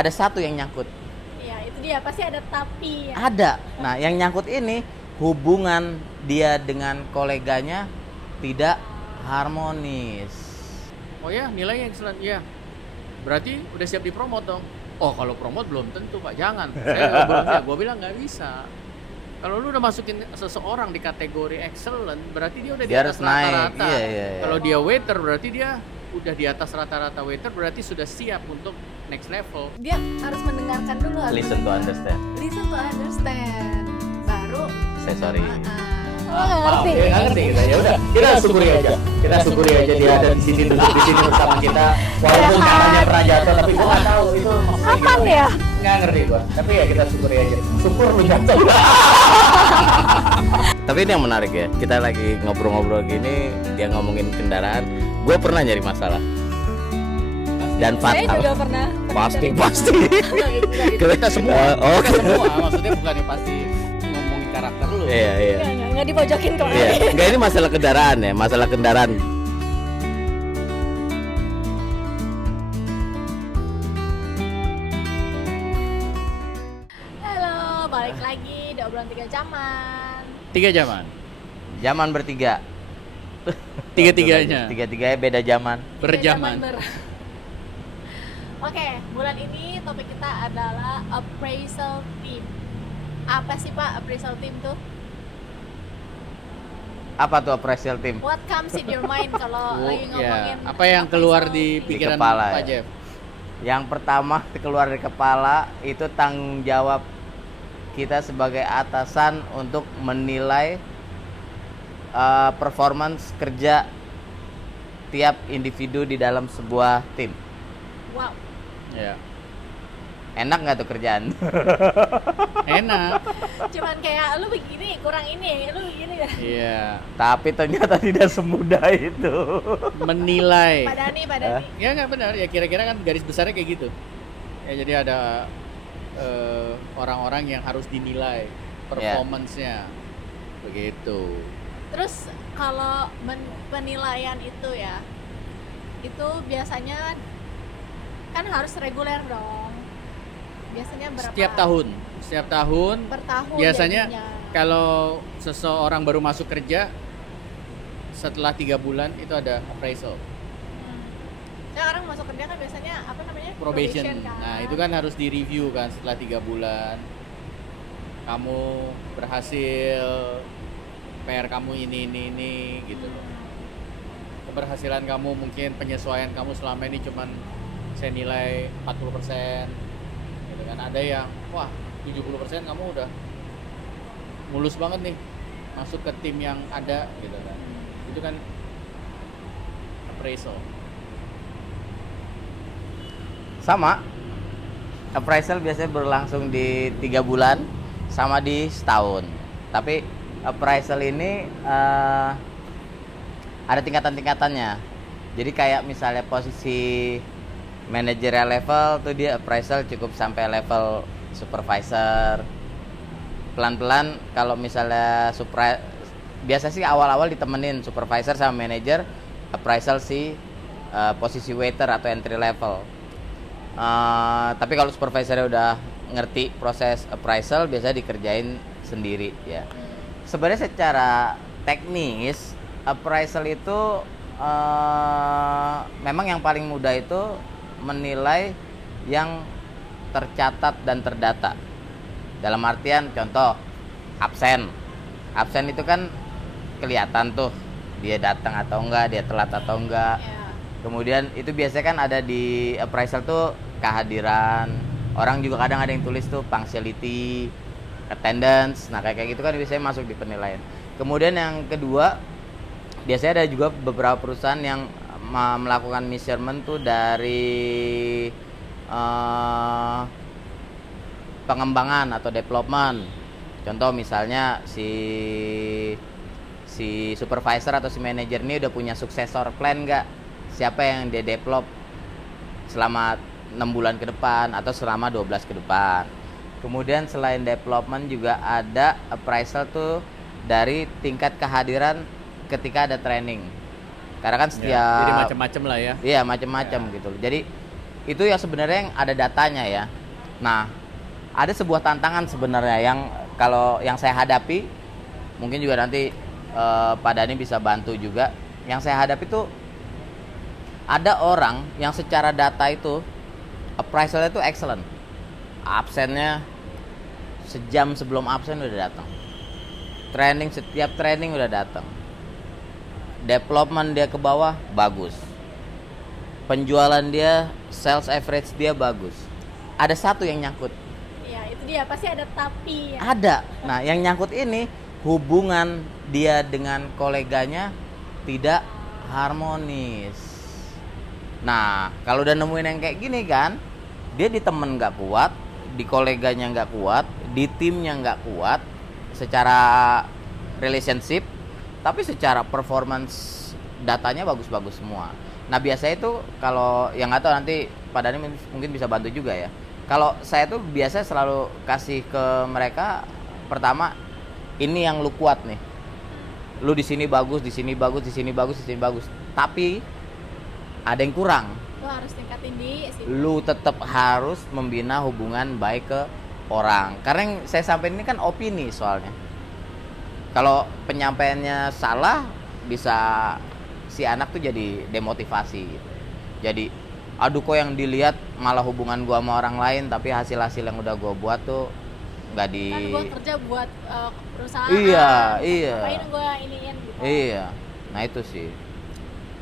ada satu yang nyangkut. Iya, itu dia pasti ada tapi ya. Ada. Nah, yang nyangkut ini hubungan dia dengan koleganya tidak harmonis. Oh ya, nilainya excellent. Ya. Berarti udah siap dipromot dong. Oh, kalau promot belum tentu, Pak. Jangan. Gue bilang nggak bisa. Kalau lu udah masukin seseorang di kategori excellent, berarti dia udah di Dia atas harus naik. rata-rata. Iya. Kalau dia waiter, berarti dia udah di atas rata-rata waiter, berarti sudah siap untuk next level. Dia harus mendengarkan dulu, harus Listen to mendengar. understand. Listen to understand. Baru Say sorry. Oh, nggak ngerti. Ya, nggak ngerti kita. Ya udah, kita syukuri aja. Kita syukuri aja dia ada di sini, duduk di sini bersama kita. Walaupun katanya pernah jatuh, tapi gua nggak tahu itu maksudnya Kapan gimana. ya? Nggak ngerti gua. Tapi ya kita syukuri aja. Syukur lu jatuh. Tapi ini yang menarik ya. Kita lagi ngobrol-ngobrol gini, dia ngomongin kendaraan. Gue pernah nyari masalah. Dan Saya fatal. juga pernah. Pasti. Kita semua. Oh, Kita semua. Maksudnya bukannya pasti ngomongin karakter lu. Iya. Nggak dipojokin kok. Iya. Enggak, ini masalah kendaraan ya, masalah kendaraan. Halo, balik lagi di obrolan 3 jaman. 3 jaman. Zaman bertiga. Tiga-tiganya. Tiga-tiganya beda zaman. Berjaman. Oke, bulan ini topik kita adalah appraisal team. Apa sih Pak appraisal team tuh? Apa tuh appraisal team? What comes in your mind kalau lagi ngomongin Apa yang keluar appraisal di team? pikiran kepala Pak ya. Jeff? Yang pertama keluar dari kepala itu tanggung jawab kita sebagai atasan untuk menilai performance kerja tiap individu di dalam sebuah tim. Wow, Ya. Enak nggak tuh kerjaan? Enak. cuman kayak lu begini, kurang ini, lu begini. Iya. Tapi ternyata tidak semudah itu. Menilai. Pak Dani. Ya nggak benar. Ya kira-kira kan garis besarnya kayak gitu. Ya jadi ada orang-orang yang harus dinilai performance-nya. Begitu. Terus kalau penilaian itu ya, itu biasanya kan harus reguler dong. Biasanya berapa? Setiap tahun. Per tahun. Biasanya jadinya. kalau seseorang baru masuk kerja setelah 3 bulan itu ada appraisal. Sekarang masuk kerja kan biasanya apa namanya? Probation. kan? Nah, itu kan harus di-review kan setelah 3 bulan. Kamu berhasil, PR kamu ini gitu loh. Keberhasilan kamu mungkin penyesuaian kamu selama ini cuman saya nilai 40%. Gitu kan. Ada yang wah, 70% kamu udah mulus banget nih masuk ke tim yang ada gitu kan. Itu kan appraisal. Sama. Appraisal biasanya berlangsung di 3 bulan sama di setahun. Tapi appraisal ini ada tingkatan-tingkatannya. Jadi kayak misalnya posisi managerial level tuh dia appraisal cukup sampai level supervisor. Pelan-pelan kalau misalnya biasa sih awal-awal ditemenin supervisor sama manager appraisal si posisi waiter atau entry level. Tapi kalau supervisornya udah ngerti proses appraisal biasanya dikerjain sendiri ya. Sebenarnya secara teknis appraisal itu memang yang paling mudah itu menilai yang tercatat dan terdata. Dalam artian contoh absen itu kan kelihatan tuh dia datang atau enggak, dia telat atau enggak. Kemudian itu biasanya kan ada di appraisal tuh kehadiran. Orang juga kadang ada yang tulis tuh punctuality, attendance. Nah kayak gitu kan biasanya masuk di penilaian. Kemudian yang kedua, biasanya ada juga beberapa perusahaan yang melakukan measurement tuh dari pengembangan atau development. Contoh misalnya si supervisor atau si manajer ini udah punya successor plan nggak? Siapa yang dia develop selama 6 bulan ke depan atau selama 12 ke depan. Kemudian selain development juga ada appraisal tuh dari tingkat kehadiran ketika ada training. Karena kan setiap Jadi macam-macam lah ya. iya macam-macam gitu. Jadi Itu ya sebenarnya yang ada datanya ya. Nah, ada sebuah tantangan sebenarnya yang kalau yang saya hadapi, mungkin juga nanti Pak Dhani bisa bantu juga. Yang saya hadapi itu ada orang yang secara data itu appraisalnya itu excellent. Absennya sejam sebelum absen udah datang. Setiap training udah datang. Development dia ke bawah bagus. Penjualan dia, sales average dia bagus. Ada satu yang nyangkut. Ya itu dia, pasti ada tapi ya. Ada. Nah, yang nyangkut ini hubungan dia dengan koleganya tidak harmonis. Nah, kalau udah nemuin yang kayak gini kan, dia di temen nggak kuat, di koleganya nggak kuat, di timnya nggak kuat, secara relationship, tapi secara performance datanya bagus-bagus semua. Nah, biasanya itu kalau yang nggak tahu nanti Pak Dhani mungkin bisa bantu juga ya. Kalau saya tuh biasa selalu kasih ke mereka, pertama, ini yang lu kuat nih. Lu di sini bagus, di sini bagus, di sini bagus, di sini bagus. Tapi ada yang kurang. Lu harus tingkatin di sini. Lu tetap harus membina hubungan baik ke orang. Karena yang saya sampaikan ini kan opini soalnya. Kalau penyampaiannya salah, bisa si anak tuh jadi demotivasi gitu. Jadi aduh kok yang dilihat malah hubungan gua sama orang lain, tapi hasil-hasil yang udah gua buat tuh nggak di. Kan gua kerja buat perusahaan. Iya, iya. Ngapain gua iniin gitu. Iya. Nah itu sih.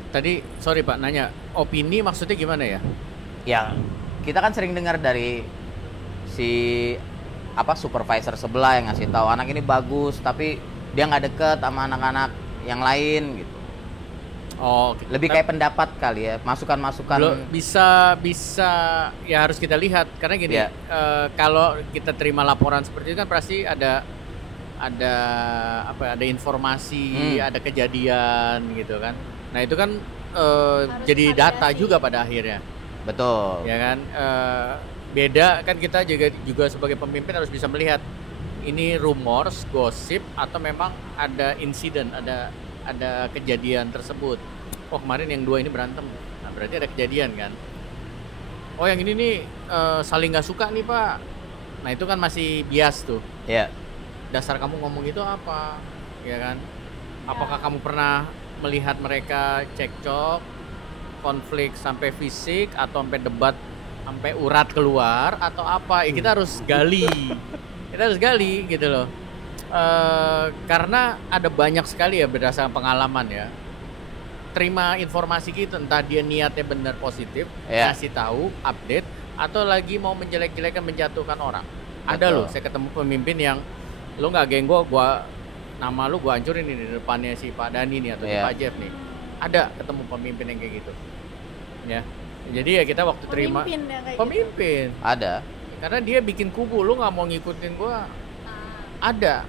Tadi sorry Pak nanya, opini maksudnya gimana ya? Ya, kita kan sering dengar dari si supervisor sebelah yang ngasih tahu anak ini bagus, tapi dia nggak deket sama anak-anak yang lain gitu. Oh, oke. Lebih kayak pendapat kali ya, masukan-masukan. bisa ya harus kita lihat karena gini, Ya. kalau kita terima laporan seperti itu kan pasti ada informasi, ada kejadian gitu kan. Nah, itu kan jadi data variasi. juga pada akhirnya. Betul. Ya kan, beda kan kita juga sebagai pemimpin harus bisa melihat ini rumors, gosip atau memang ada insiden, ada kejadian tersebut. Oh kemarin yang dua ini berantem, nah berarti ada kejadian kan. Oh yang ini nih saling nggak suka nih Pak. Nah itu kan masih bias tuh. Ya. Dasar kamu ngomong itu apa, ya kan? Apakah kamu pernah melihat mereka cekcok, konflik sampai fisik atau sampai debat, sampai urat keluar atau apa? Ya, kita harus gali gitu loh. Karena ada banyak sekali ya berdasarkan pengalaman ya. Terima informasi gitu, entah dia niatnya benar positif, ngasih tahu, update, atau lagi mau menjelek-jelekan, menjatuhkan orang. Ada loh, saya ketemu pemimpin yang lu nggak geng gua nama lu gua hancurin nih di depannya si Pak Dhani nih atau si Pak Jeff nih. Ada ketemu pemimpin yang kayak gitu. Ya. Jadi ya kita waktu terima Pemimpin ya kayak pemimpin gitu. Ada. Karena dia bikin kubu, lu nggak mau ngikutin gua. Ada.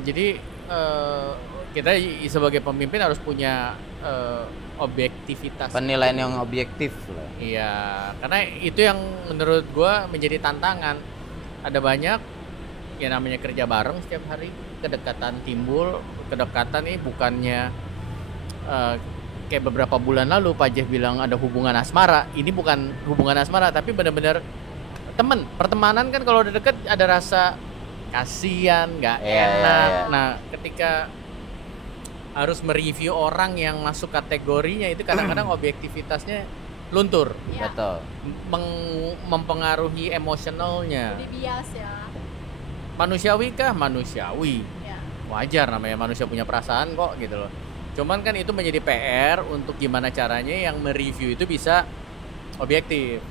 Jadi kita sebagai pemimpin harus punya objektivitas. Penilaian yang objektif lah. Iya, karena itu yang menurut gua menjadi tantangan. Ada banyak yang namanya kerja bareng setiap hari, kedekatan timbul, kedekatan nih bukannya kayak beberapa bulan lalu Pak Jeff bilang ada hubungan asmara. Ini bukan hubungan asmara, tapi benar-benar teman. Pertemanan kan kalau udah deket ada rasa kasihan, nggak enak. Nah, ketika harus mereview orang yang masuk kategorinya itu kadang-kadang objektivitasnya luntur. Ya. Betul. Mempengaruhi emosionalnya. Jadi bias ya. Manusiawi kah? Manusiawi. Ya. Wajar namanya manusia punya perasaan kok gitu loh. Cuman kan itu menjadi PR untuk gimana caranya yang mereview itu bisa objektif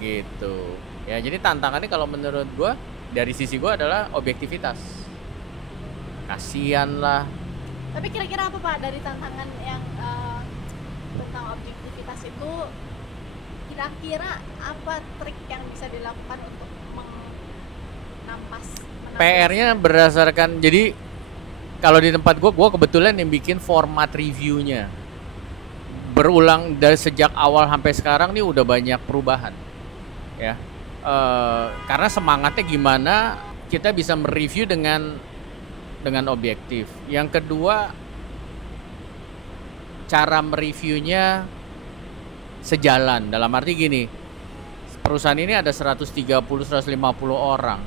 gitu. Ya jadi tantangannya kalau menurut gua dari sisi gua adalah objektivitas. Kasian lah. Tapi kira-kira apa Pak dari tantangan yang tentang objektivitas itu, kira-kira apa trik yang bisa dilakukan untuk menampas PR-nya berdasarkan, jadi kalau di tempat gua kebetulan yang bikin format reviewnya berulang dari sejak awal sampai sekarang nih udah banyak perubahan ya. Karena semangatnya gimana kita bisa mereview dengan objektif. Yang kedua, cara mereviewnya sejalan. Dalam arti gini, perusahaan ini ada 130-150 orang.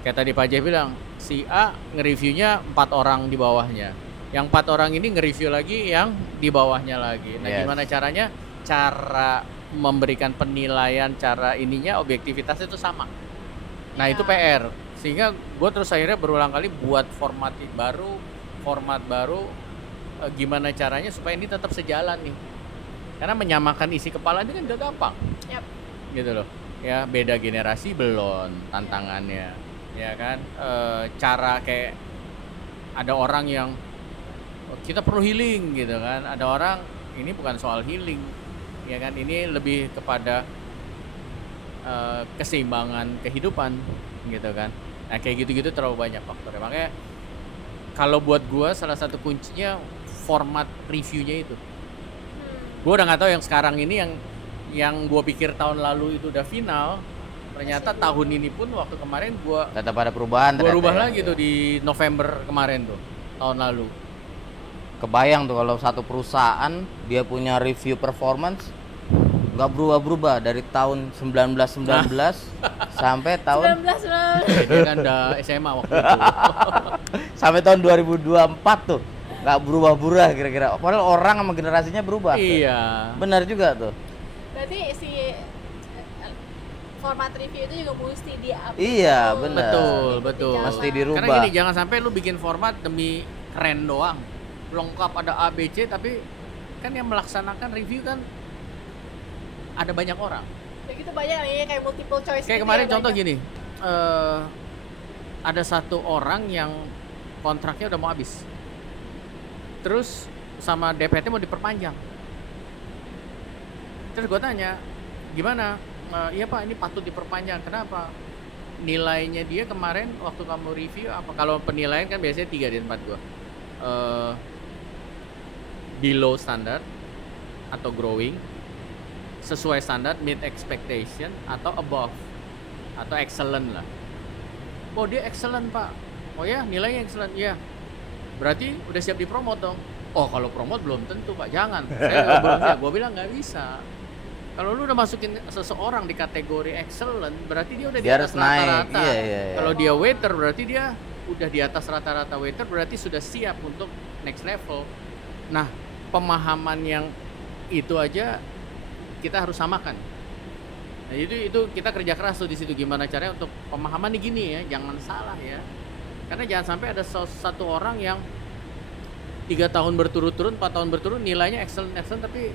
Kayak tadi Pak Jay bilang, si A nge-reviewnya 4 orang di bawahnya. Yang 4 orang ini nge-review lagi yang di bawahnya lagi. Nah, Yes. gimana caranya? Cara memberikan penilaian, cara ininya objektivitas itu sama. Nah, Ya. itu PR. Sehingga gue terus akhirnya berulang kali buat format baru, gimana caranya supaya ini tetap sejalan nih. Karena menyamakan isi kepala ini kan gak gampang. Yap. Gitu loh. Ya, beda generasi belum tantangannya. Ya kan, cara kayak ada orang yang kita perlu healing gitu kan, ada orang ini bukan soal healing, ya kan, ini lebih kepada keseimbangan kehidupan gitu kan. Nah, kayak gitu-gitu terlalu banyak faktornya. Makanya kalau buat gua salah satu kuncinya format reviewnya itu. Gua udah nggak tahu yang sekarang ini yang gua pikir tahun lalu itu udah final, ternyata tahun ini pun waktu kemarin gua Tetap ada perubahan ternyata rubah ya. lagi tuh di November kemarin tuh, tahun lalu. Kebayang tuh kalau satu perusahaan dia punya review performance nggak berubah-berubah dari tahun 1919 sampai tahun 19 lah. Dia kan udah SMA waktu itu. sampai tahun 2024 tuh nggak berubah-berubah kira-kira. Padahal orang sama generasinya berubah. Iya. Benar juga tuh. Berarti si format review itu juga mesti di-update. Iya, dulu. benar. Betul, Mesti betul. jalan. Mesti dirubah. Karena gini, jangan sampai lu bikin format demi keren doang. Lengkap ada A, B, C, tapi kan yang melaksanakan review kan ada banyak orang. Ya gitu banyak nih kayak multiple choice. Kayak gitu kemarin ya, contoh banyak. gini, ada satu orang yang kontraknya udah mau habis. Terus sama DPT mau diperpanjang. Terus gue tanya, gimana? Iya Pak, ini patut diperpanjang. Kenapa? Nilainya dia kemarin waktu kamu review apa? Kalau penilaian kan biasanya 3 di tempat gue. Below standard atau growing, sesuai standar, meet expectation, atau above atau excellent lah. Oh dia excellent Pak. Oh ya nilainya excellent ya. Berarti udah siap dipromot dong. Oh kalau promote belum tentu Pak, jangan. Saya belum siap. Gue bilang nggak bisa. Kalau lu udah masukin seseorang di kategori excellent, berarti dia udah di Dia atas harus naik. rata-rata. Iya. Kalau dia waiter, berarti dia udah di atas rata-rata waiter, berarti sudah siap untuk next level. Nah, pemahaman yang itu aja kita harus samakan. Nah, itu kita kerja keras tuh di situ, gimana caranya untuk pemahaman nih gini ya, jangan salah ya. Karena jangan sampai ada satu orang yang 3 tahun berturut-turut, 4 tahun berturut nilainya excellent tapi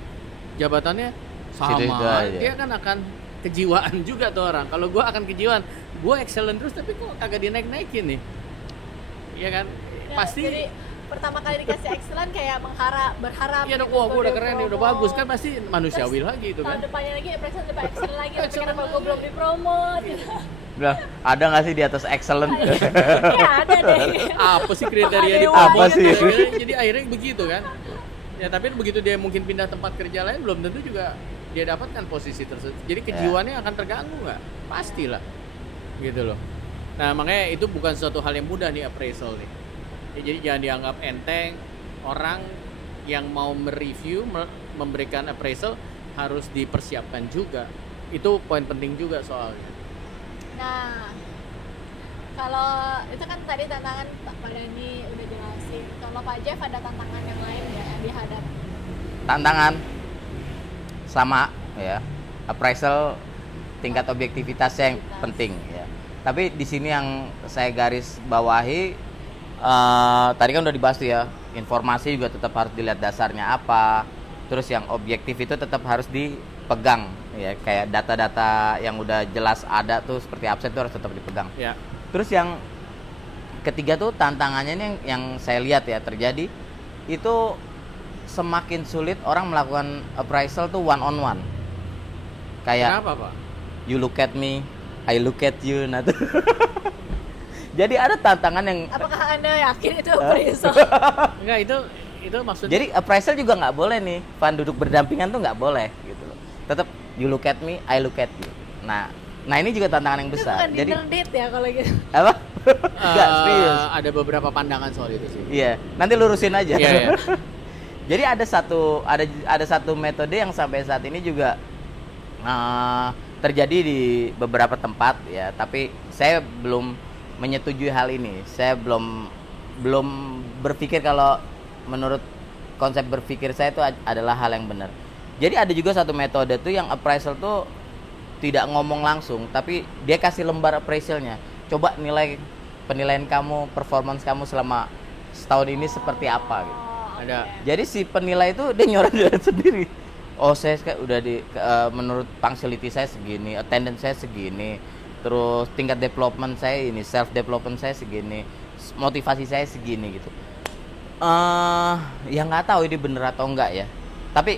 jabatannya sama. Situ-situ aja. Dia kan akan kejiwaan juga tuh orang. Kalau gua akan kejiwaan, gua excellent terus tapi kok kagak dinaik-naikin nih. Iya kan? Ya, Pasti jadi pertama kali dikasih excellent kayak berharap iya dong, gitu, wah gua udah keren nih, udah promote. bagus kan, pasti manusiawi lagi itu kan. Tahun depannya lagi present lebih excellent lagi, tapi Excellent kenapa gue lagi. belum dipromot gitu. Bilang, ada nggak sih di atas excellent? Ya ada deh. Apa sih kriteria Ada di yang Apa sih? Jadi akhirnya begitu kan. Ya tapi begitu dia mungkin pindah tempat kerja lain, belum tentu juga dia dapatkan posisi tersebut. Jadi kejiwaannya akan terganggu nggak? Pastilah. Gitu loh. Nah makanya itu bukan suatu hal yang mudah nih appraisal nih. Ya, jadi jangan dianggap enteng. Orang yang mau mereview, memberikan appraisal harus dipersiapkan juga. Itu poin penting juga soalnya. Nah, kalau itu kan tadi tantangan Pak Dhani udah jelasin. Kalau Pak Jeff ada tantangan yang lain ya yang dihadapi? Tantangan sama ya. Appraisal tingkat objektivitasnya yang penting ya. Tapi di sini yang saya garis bawahi tadi kan udah dibahas tuh ya, informasi juga tetap harus dilihat dasarnya apa. Terus yang objektif itu tetap harus dipegang ya, kayak data-data yang udah jelas ada tuh seperti absen tuh harus tetap dipegang. Ya. Terus yang ketiga tuh tantangannya ini yang saya lihat ya terjadi itu semakin sulit orang melakukan appraisal tuh one on one. Kayak Kenapa Pak? you look at me, I look at you, nah tuh. Jadi ada tantangan yang Apakah Anda yakin itu appraisal? Enggak, itu maksudnya. jadi appraisal juga nggak boleh nih, Van, duduk berdampingan tuh nggak boleh gitu loh. Tetap you look at me, I look at you. Nah ini juga tantangan yang Itu besar. bukan Jadi dinner date ya kalau gitu. apa? Enggak serius. Ada beberapa pandangan soal itu sih. Iya, nanti lurusin aja. Iya, iya. Jadi ada satu metode yang sampai saat ini juga terjadi di beberapa tempat ya, tapi saya belum menyetujui hal ini. Saya belum berpikir kalau menurut konsep berpikir saya itu adalah hal yang benar. Jadi ada juga satu metode tuh yang appraisal tuh tidak ngomong langsung, tapi dia kasih lembar appraisalnya. Coba nilai penilaian kamu, performance kamu selama setahun ini seperti apa gitu. Ada. Jadi si penilai itu dia nyoret sendiri. Oh, saya udah menurut punctuality saya segini, attendance saya segini, terus tingkat development saya ini, self development saya segini, motivasi saya segini gitu. Ya nggak tahu ini bener atau enggak ya. Tapi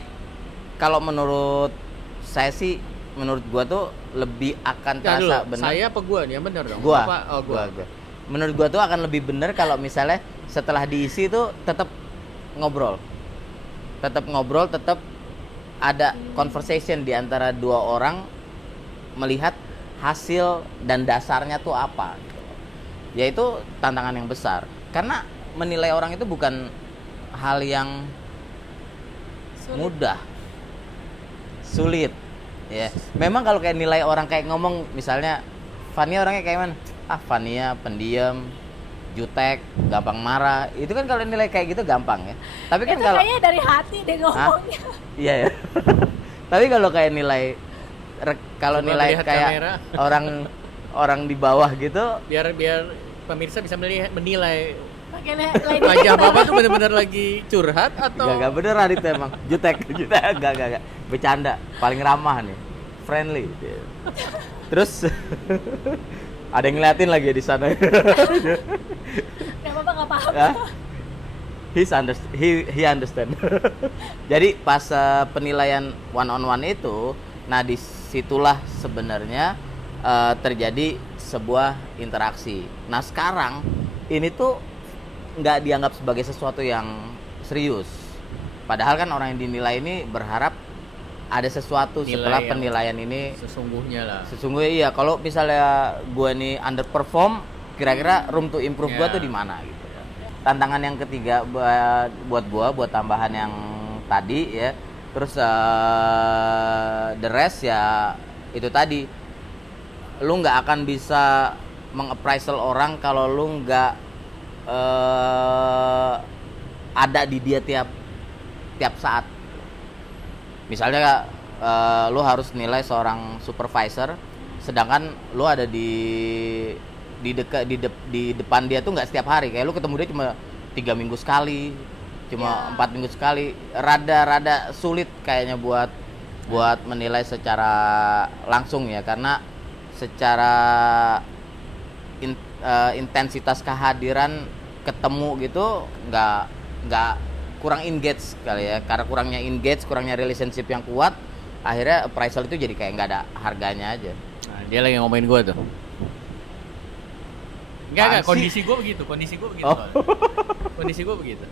kalau menurut saya sih, menurut gua tuh lebih akan terasa benar. Saya apa gua nih yang benar dong? Gua. Apa? Oh, gua. Menurut gua tuh akan lebih benar kalau misalnya setelah diisi tuh tetap ngobrol, tetap ada conversation di antara dua orang melihat hasil dan dasarnya tuh apa. Yaitu tantangan yang besar. Karena menilai orang itu bukan hal yang mudah, sulit. Ya, memang kalau kayak nilai orang kayak ngomong misalnya Fania orangnya kayak mana? Fania pendiam, jutek, gampang marah. Itu kan kalau nilai kayak gitu gampang ya. Tapi kan itu kalau kayaknya dari hati deh ngomongnya. Iya ya. Tapi kalau kayak nilai nilai kayak kamera. orang di bawah gitu, Biar pemirsa bisa menilai Pakai wajah Bapak tuh benar-benar lagi curhat atau Gak beneran itu emang jutek gak bercanda, paling ramah nih, friendly. Terus ada yang ngeliatin lagi di sana. Gak apa-apa. Ya? He understand. Jadi pas penilaian one on one itu, nah disitulah sebenarnya terjadi sebuah interaksi. Nah sekarang ini tuh nggak dianggap sebagai sesuatu yang serius. Padahal kan orang yang dinilai ini berharap ada sesuatu Nilai setelah yang penilaian ini. sesungguhnya lah. Sesungguhnya iya, kalau misalnya gue nih underperform, kira-kira room to improve gue Ya. tuh di mana gitu. Tantangan yang ketiga buat tambahan yang tadi ya. Terus the rest ya itu tadi, lu nggak akan bisa meng-appraisal orang kalau lu nggak ada di dia tiap saat. Misalnya lu harus nilai seorang supervisor, sedangkan lu ada di depan dia tuh nggak setiap hari. Kayak lu ketemu dia cuma 3 minggu sekali, cuma 4 minggu sekali. Rada sulit kayaknya buat menilai secara langsung ya, karena secara intensitas kehadiran ketemu gitu nggak kurang engage kali ya. Karena kurangnya engage, kurangnya relationship yang kuat, akhirnya appraisal itu jadi kayak nggak ada harganya aja. Nah, dia lagi ngomongin gue tuh. Enggak, Apaan sih? kondisi gue begitu. Oh. Soalnya. Kondisi gue begitu.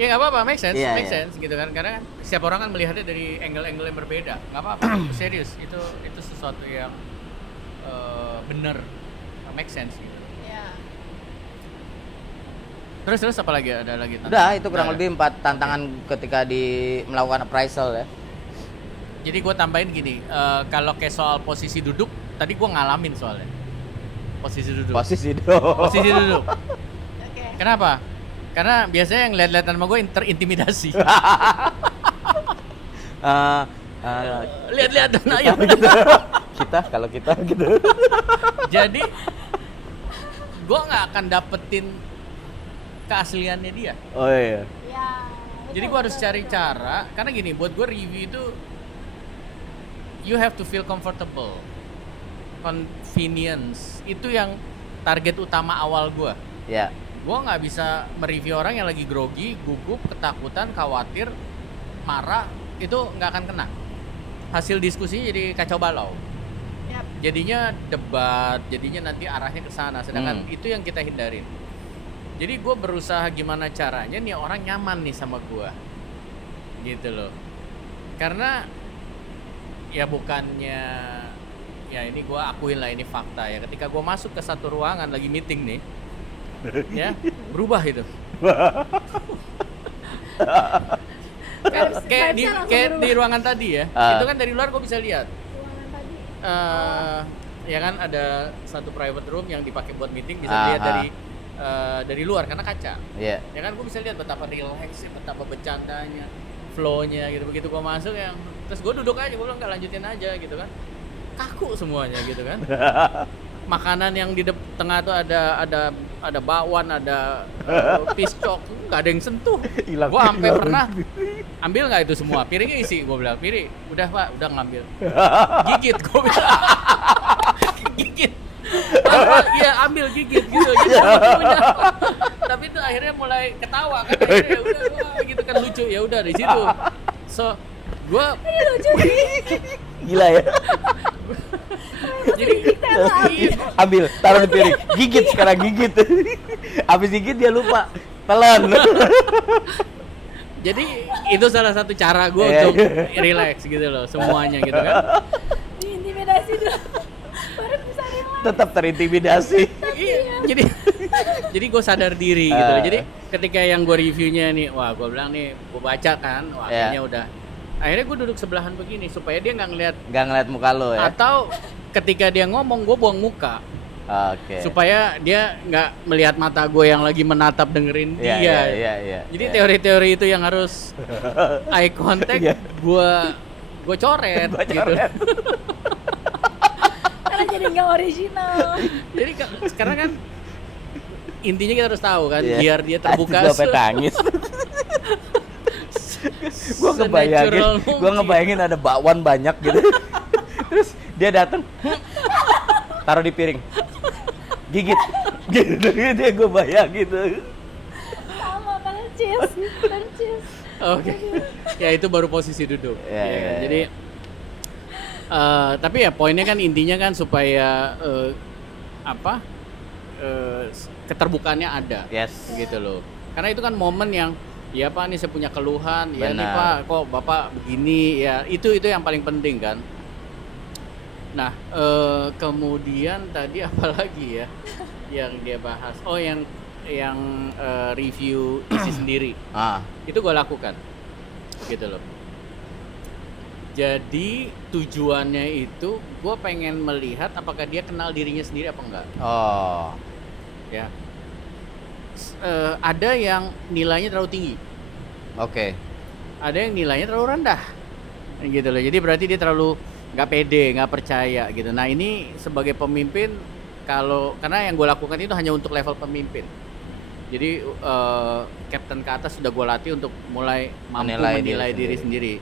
Ya nggak apa-apa, make sense, Iya, make iya. sense gitu kan. Karena kan setiap orang kan melihatnya dari angle-angle yang berbeda. Nggak apa-apa, serius. Itu sesuatu yang benar, make sense gitu. Ya. Terus apa lagi? Ada lagi? Udah, itu kurang Udah. lebih 4 tantangan ketika melakukan appraisal ya. Jadi gue tambahin gini, kalau kayak soal posisi duduk, tadi gue ngalamin soalnya. Posisi duduk. Posisi dong. Posisi duduk. Oke. Kenapa? Karena biasanya yang lihat-lihatan sama gue terintimidasi. Lihat-lihatan aja. Kalau kita gitu. Jadi gue nggak akan dapetin keasliannya dia. Oh iya. Ya. Jadi gue harus cari cara, karena gini, buat gue review itu you have to feel comfortable, convenience itu yang target utama awal gue. Ya. Gue nggak bisa mereview orang yang lagi grogi, gugup, ketakutan, khawatir, marah, itu nggak akan kena. Hasil diskusinya jadi kacau balau. Yap. Jadinya debat, jadinya nanti arahnya ke sana. Sedangkan itu yang kita hindarin. Jadi gue berusaha gimana caranya nih orang nyaman nih sama gue, gitu loh. Karena ya bukannya, ya ini gue akuin lah, ini fakta ya. Ketika gue masuk ke satu ruangan lagi meeting nih, ya berubah itu. Vibes-nya langsung kayak di berubah. ruangan tadi ya. Ah. Itu kan dari luar gue bisa lihat. Ruangan tadi. Ya kan ada satu private room yang dipakai buat meeting, bisa Ah, lihat dari luar karena kaca. Iya. Ya kan gue bisa lihat betapa relaxnya, betapa bercandanya, flow-nya gitu. Begitu gue masuk yang terus gue duduk aja, gue bilang nggak lanjutin aja gitu kan. Kaku semuanya gitu kan. Makanan yang di tengah tuh ada bakwan, ada piscok, nggak ada yang sentuh. Hilang. Gue sampai pernah ambil nggak itu semua, piringnya isi, gue bilang piring, udah pak, udah ngambil, gigit, gue bilang, gigit, iya ambil gigit gitu, gitu lucunya. Tapi itu akhirnya mulai ketawa kan, akhirnya udah wah, gitu kan lucu, ya udah di situ. So gue Gila ya. jadi iya, Ambil, taruh di piring. Gigit sekarang gigit. Habis gigit dia lupa. Telan. jadi itu salah satu cara gue Iya, untuk relax gitu loh, semuanya gitu kan. Diintimidasi dulu. Baru bisa relax. Tetap terintimidasi. Iya, jadi gue sadar diri gitu loh. Jadi ketika yang gue reviewnya nih, wah gue bilang nih, gue baca kan, wah Iya. kayaknya udah. Akhirnya gue duduk sebelahan begini supaya dia nggak ngeliat. Nggak ngeliat muka lo ya. Atau ketika dia ngomong, gue buang muka Oke. supaya dia nggak melihat mata gue yang lagi menatap dengerin Iya, dia. iya. Jadi Iya. teori-teori itu yang harus eye contact, Iya. gue coret Gua gitu. coret. Karena jadi nggak original. Jadi sekarang kan intinya kita harus tahu kan, Iya. biar dia terbuka. Gue sampai nangis. senatural Gue mungkin. ngebayangin ada bakwan banyak gitu. Terus dia datang, taruh di piring, gigit, gitu. Dia gue bayangin gitu. Sama percis. Oke, ya itu baru posisi duduk. Iya, Ya iya, kan? iya. Jadi, tapi ya poinnya kan intinya kan supaya keterbukaannya ada, Yes. gitu loh. Karena itu kan momen yang, ya Pak nih saya punya keluhan, ya nih Benar. Pak kok Bapak begini, ya itu yang paling penting kan. Nah, kemudian tadi apa lagi ya yang dia bahas? Oh yang review isi sendiri. Ah, Itu gue lakukan gitu loh. Jadi tujuannya itu gue pengen melihat apakah dia kenal dirinya sendiri apa enggak oh, ya. Ada yang nilainya terlalu tinggi, oke. ada yang nilainya terlalu rendah gitu loh. Jadi berarti dia terlalu nggak pede, nggak percaya gitu. Nah ini sebagai pemimpin, karena yang gue lakukan itu hanya untuk level pemimpin. Jadi captain ke atas sudah gue latih untuk mulai mampu Menilai menilai diri diri sendiri.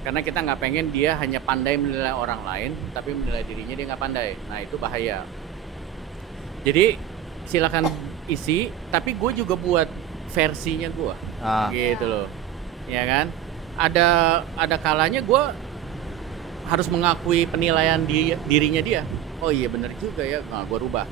Karena kita nggak pengen dia hanya pandai menilai orang lain, tapi menilai dirinya dia nggak pandai. Nah itu bahaya. Jadi silakan isi, tapi gue juga buat versinya gue, Ah, gitu loh, ya kan? Ada kalanya gue harus mengakui penilaian dirinya dia. Oh iya bener juga ya, nah gue rubah,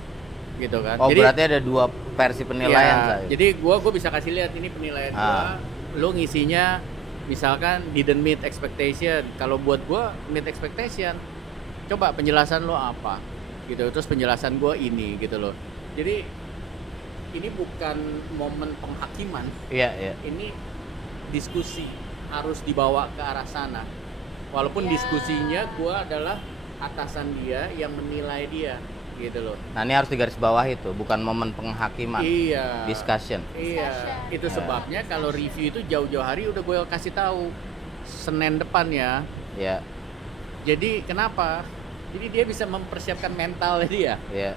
gitu kan? oh berarti ada dua versi penilaian ya, saya. jadi gue bisa kasih lihat ini penilaian Ah. gue, lo ngisinya misalkan didn't meet expectation. Kalau buat gue meet expectation, coba penjelasan lo apa, gitu. Terus penjelasan gue ini, gitu loh. Jadi ini bukan momen penghakiman, Iya, iya. ini diskusi, harus dibawa ke arah sana. Walaupun Ya. diskusinya gue adalah atasan dia yang menilai dia, gitu loh. Nah ini harus digarisbawahi itu, bukan momen penghakiman. Iya. Discussion. Iya, Discussion. itu Ya. sebabnya kalau review itu jauh-jauh hari udah gue kasih tahu Senin depan ya. Ya, Jadi kenapa? Jadi dia bisa mempersiapkan mental dia. ya.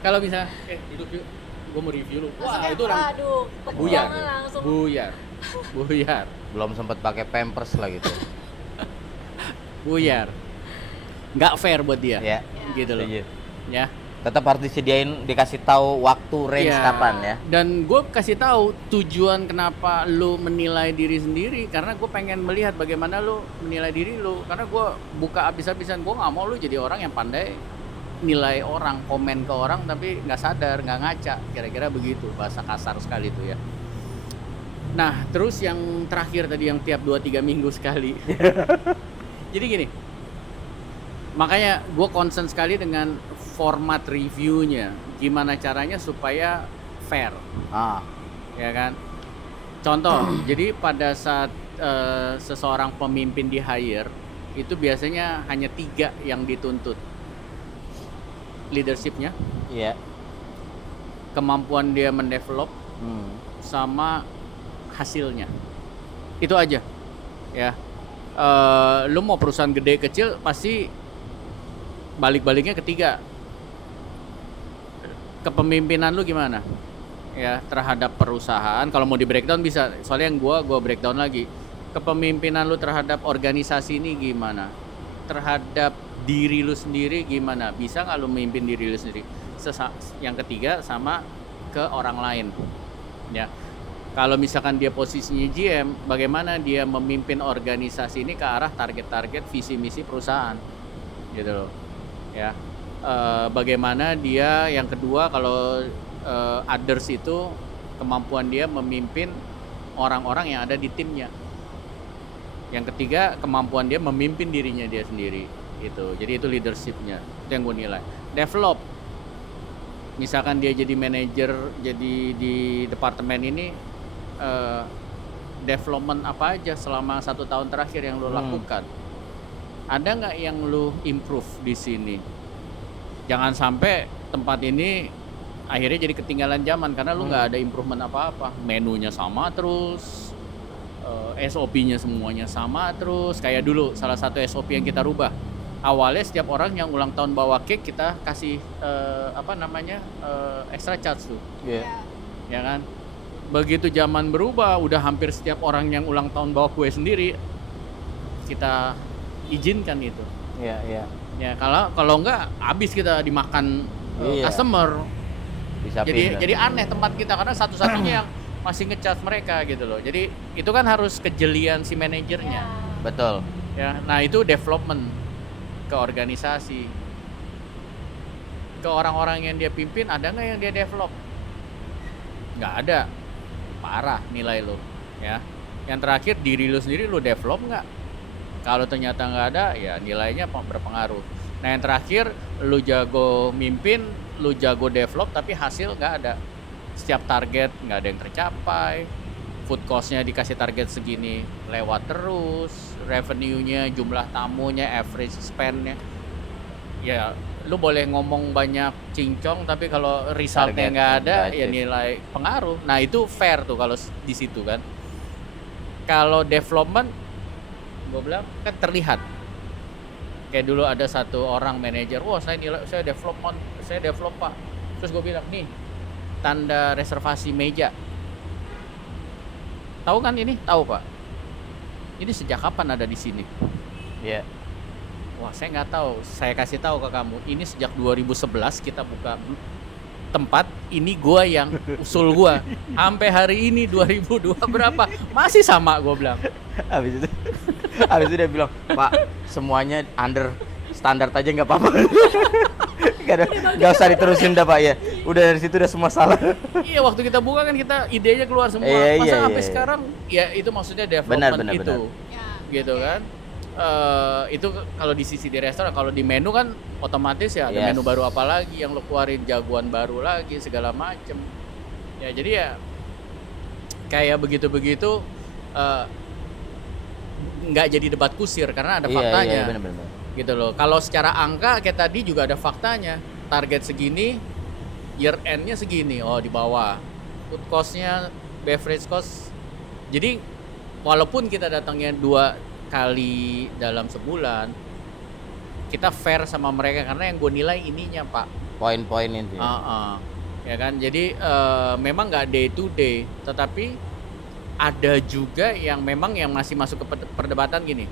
Kalau bisa, duduk yuk, gue mau review lu. Wah Maksudnya, itu orang aduh, buyar, kebuangan langsung. buyar, Belum sempat pakai pampers lah gitu. buyar. Nggak fair buat dia, Ya. gitu loh. Setuju. Ya. Tetap harus disediain, dikasih tahu waktu range Iya. kapan ya. Dan gue kasih tahu tujuan kenapa lu menilai diri sendiri, karena gue pengen melihat bagaimana lu menilai diri lu. Karena gue buka abis-abisan, gue nggak mau lu jadi orang yang pandai nilai orang, komen ke orang tapi nggak sadar, nggak ngaca, kira-kira begitu, bahasa kasar sekali tuh ya. Nah terus yang terakhir tadi yang tiap 2-3 minggu sekali. Jadi gini, makanya gue concern sekali dengan format reviewnya, gimana caranya supaya fair, Ah, ya kan? Contoh, jadi pada saat seseorang pemimpin di hire itu biasanya hanya 3 yang dituntut. Leadershipnya, Iya. kemampuan dia mendevelop, sama hasilnya. Itu aja. Ya. Lu mau perusahaan gede kecil pasti balik-baliknya ketiga. Kepemimpinan lu gimana? Ya, terhadap perusahaan. Kalau mau di breakdown bisa. Soalnya yang gua breakdown lagi. Kepemimpinan lu terhadap organisasi ini gimana? Terhadap diri lu sendiri gimana? Bisa nggak lu memimpin diri lu sendiri? Yang ketiga sama ke orang lain. Ya. Kalau misalkan dia posisinya GM, bagaimana dia memimpin organisasi ini ke arah target-target visi misi perusahaan, gitu loh, ya. Bagaimana dia, yang kedua kalau others itu kemampuan dia memimpin orang-orang yang ada di timnya. Yang ketiga kemampuan dia memimpin dirinya dia sendiri, gitu. Jadi itu leadershipnya, itu yang gue nilai. Develop, misalkan dia jadi manajer, jadi di departemen ini. Development apa aja selama 1 tahun terakhir yang lo lakukan? Ada nggak yang lo improve di sini? Jangan sampai tempat ini akhirnya jadi ketinggalan zaman karena lo nggak ada improvement apa-apa. Menunya sama terus, SOP-nya semuanya sama terus. Kayak dulu salah satu SOP yang kita rubah. Awalnya setiap orang yang ulang tahun bawa cake kita kasih extra charge tuh. Iya. Ya kan? Begitu zaman berubah, udah hampir setiap orang yang ulang tahun bawa kue sendiri kita izinkan itu. Iya, iya. Ya kalau enggak habis kita dimakan customer. Bisa Jadi aneh tempat kita karena satu-satunya yang masih ngecharge mereka gitu loh. Jadi itu kan harus kejelian si manajernya. Betul. Ya, nah itu development ke organisasi. Ke orang-orang yang dia pimpin ada nggak yang dia develop? Nggak ada. Parah nilai lo, ya. Yang terakhir diri lo sendiri lo develop nggak? Kalau ternyata nggak ada, ya nilainya berpengaruh. Nah yang terakhir lo jago mimpin, lo jago develop, tapi hasil nggak ada. Setiap target nggak ada yang tercapai, food cost-nya dikasih target segini lewat terus, revenue-nya, jumlah tamunya, average spend-nya, ya lu boleh ngomong banyak cincong tapi kalau resultnya nggak ada ya nilai pengaruh. Nah itu fair tuh kalau di situ kan. Kalau development gue bilang kan terlihat kayak dulu ada satu orang manajer, wah saya develop pak, terus gue bilang nih tanda reservasi meja, tahu kan ini? Tahu pak, ini sejak kapan ada di sini? Iya. Wah saya nggak tahu, saya kasih tahu ke kamu, ini sejak 2011 kita buka tempat, ini gua yang usul gua, sampai hari ini 2002 berapa masih sama, gua bilang. Habis itu dia bilang, Pak semuanya under standar aja nggak apa-apa. Gak usah diterusin dah Pak ya, udah dari situ udah semua salah. Iya waktu kita buka kan kita idenya keluar semua, masa sampai sekarang ya itu maksudnya development benar. Gitu kan. Itu kalau di sisi di restoran, kalau di menu kan otomatis ya ada menu baru apa lagi yang lo keluarin, jagoan baru lagi segala macem ya. Jadi ya kayak begitu nggak jadi debat kusir karena ada faktanya. Bener. Gitu loh. Kalau secara angka kayak tadi juga ada faktanya, target segini, year end-nya segini, oh di bawah, food cost-nya, beverage cost. Jadi walaupun kita datangnya 2 kali dalam sebulan, kita fair sama mereka karena yang gue nilai ininya pak, poin-poin itu ya kan. Jadi memang nggak day to day, tetapi ada juga yang memang yang masih masuk ke perdebatan gini,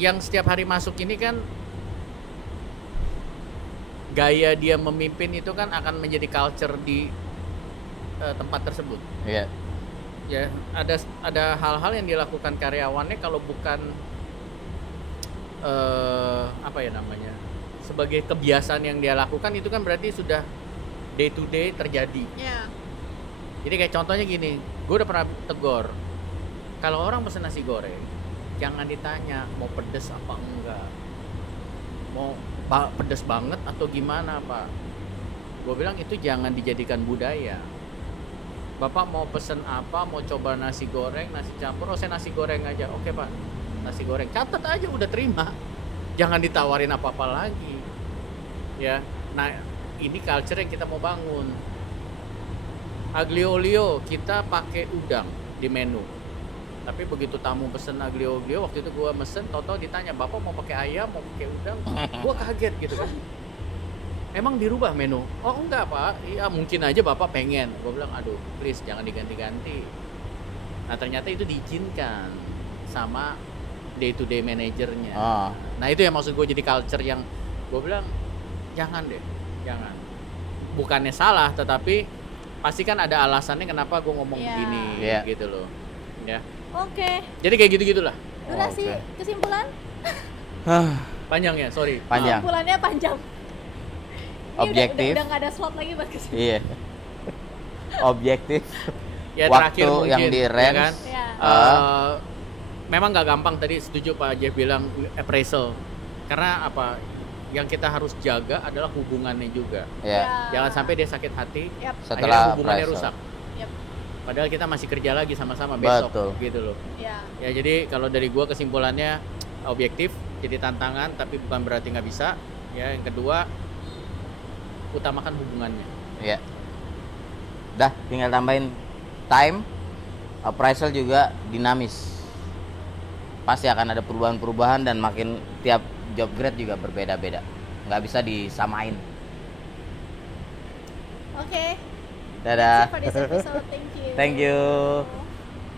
yang setiap hari masuk ini kan gaya dia memimpin itu kan akan menjadi culture di tempat tersebut. Iya. Ya ada hal-hal yang dilakukan karyawannya kalau bukan sebagai kebiasaan yang dia lakukan, itu kan berarti sudah day to day terjadi. Jadi kayak contohnya gini, gue udah pernah tegur, kalau orang pesen nasi goreng jangan ditanya mau pedes apa enggak, mau pedes banget atau gimana pak. Gue bilang itu jangan dijadikan budaya. Bapak mau pesen apa, mau coba nasi goreng, nasi campur, oh saya nasi goreng aja. Oke Pak, nasi goreng, catat aja udah terima, jangan ditawarin apa-apa lagi ya. Nah ini culture yang kita mau bangun. Aglio olio kita pakai udang di menu, tapi begitu tamu pesen aglio olio, waktu itu gua mesen, toto ditanya bapak mau pakai ayam, mau pakai udang, gua kaget gitu kan. Emang dirubah menu? Oh enggak pak, iya mungkin aja bapak pengen. Gua bilang aduh please jangan diganti-ganti. Nah ternyata itu diizinkan sama day to day manajernya. Oh. Nah itu yang maksud gue, jadi culture yang gue bilang jangan deh, jangan. Bukannya salah, tetapi pasti kan ada alasannya kenapa gue ngomong Iya. begini, Iya. gitu loh. Ya. Oke, Jadi kayak gitu-gitulah. udah sih Oke. kesimpulan. Panjang ya, sorry. Panjang. Kesimpulannya panjang. Ini Objektif. Udah nggak ada slot lagi buat kesimpulan. Iya. Objektif. Ya Waktu terakhir mungkin, yang di ya range. kan? Ya. Memang nggak gampang, tadi setuju Pak Jeff bilang appraisal. Karena apa? Yang kita harus jaga adalah hubungannya juga. Ya. Jangan sampai dia sakit hati, Yap. Setelah akhirnya hubungannya appraisal. rusak. Yap. Padahal kita masih kerja lagi sama-sama besok, Betul. gitu loh. Ya. Ya jadi kalau dari gua kesimpulannya objektif, jadi tantangan tapi bukan berarti nggak bisa. Ya yang kedua, utamakan hubungannya. Ya. Dah, tinggal tambahin time. Appraisal juga dinamis. Pasti akan ada perubahan-perubahan dan makin tiap job grade juga berbeda-beda. Nggak bisa disamain. Oke. Dadah. That's it for this episode. Thank you. Thank you.